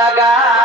লাগা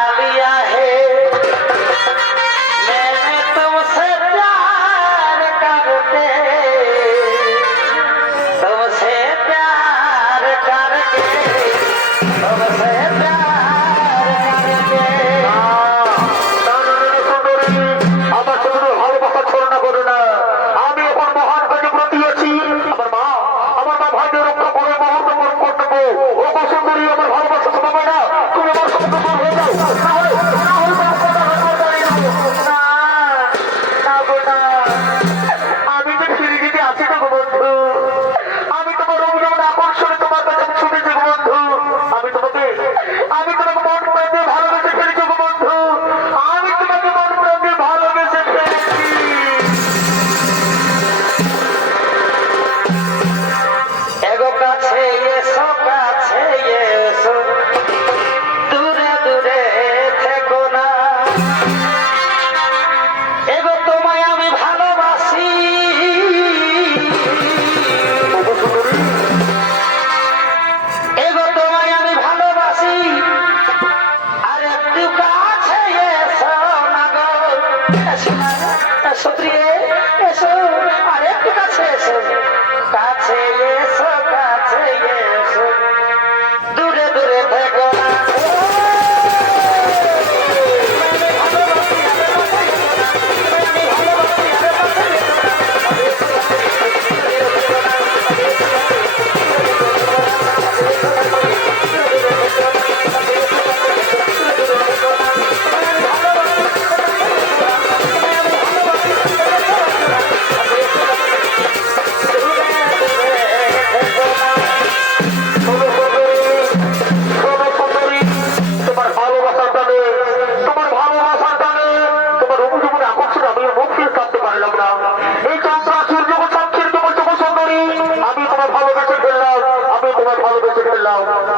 ভালোবেসে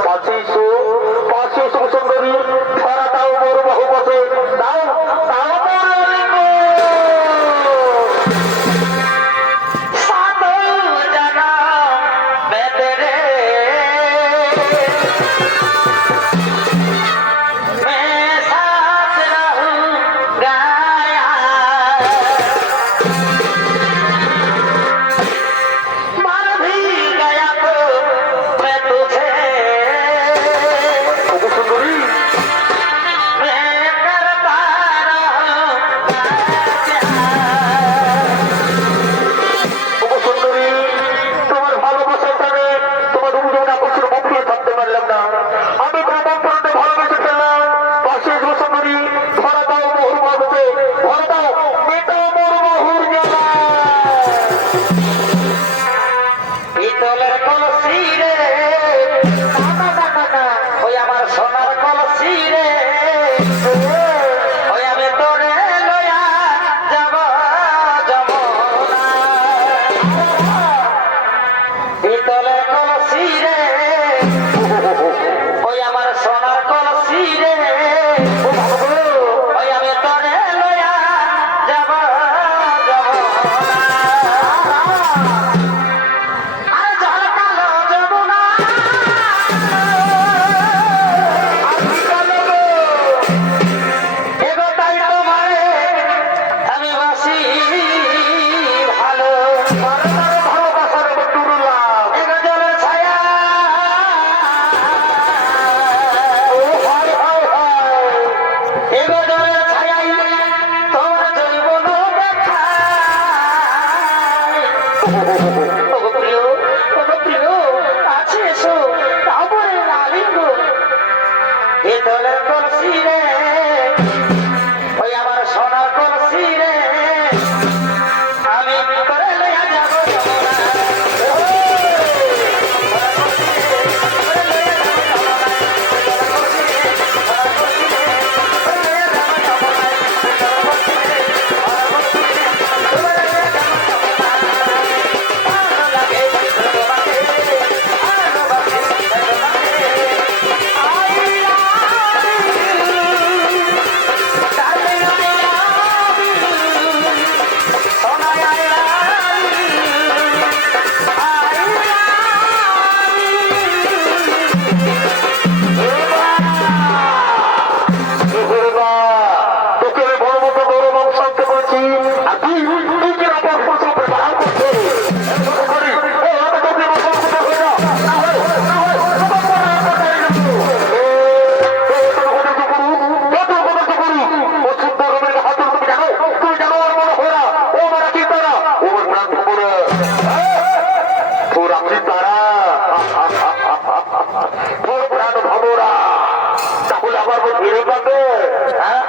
হ্যাঁ?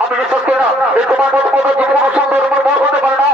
আমি বিশ্বাস করি না। এই তোমার মতো কোনো জীবন সুন্দর বড় হতে পারে না।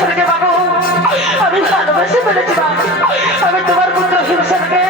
হিংসাকে বাবু আমি ভালোবেসে ফেলেছিলাম আমি তোমার পুত্র হিংসাকে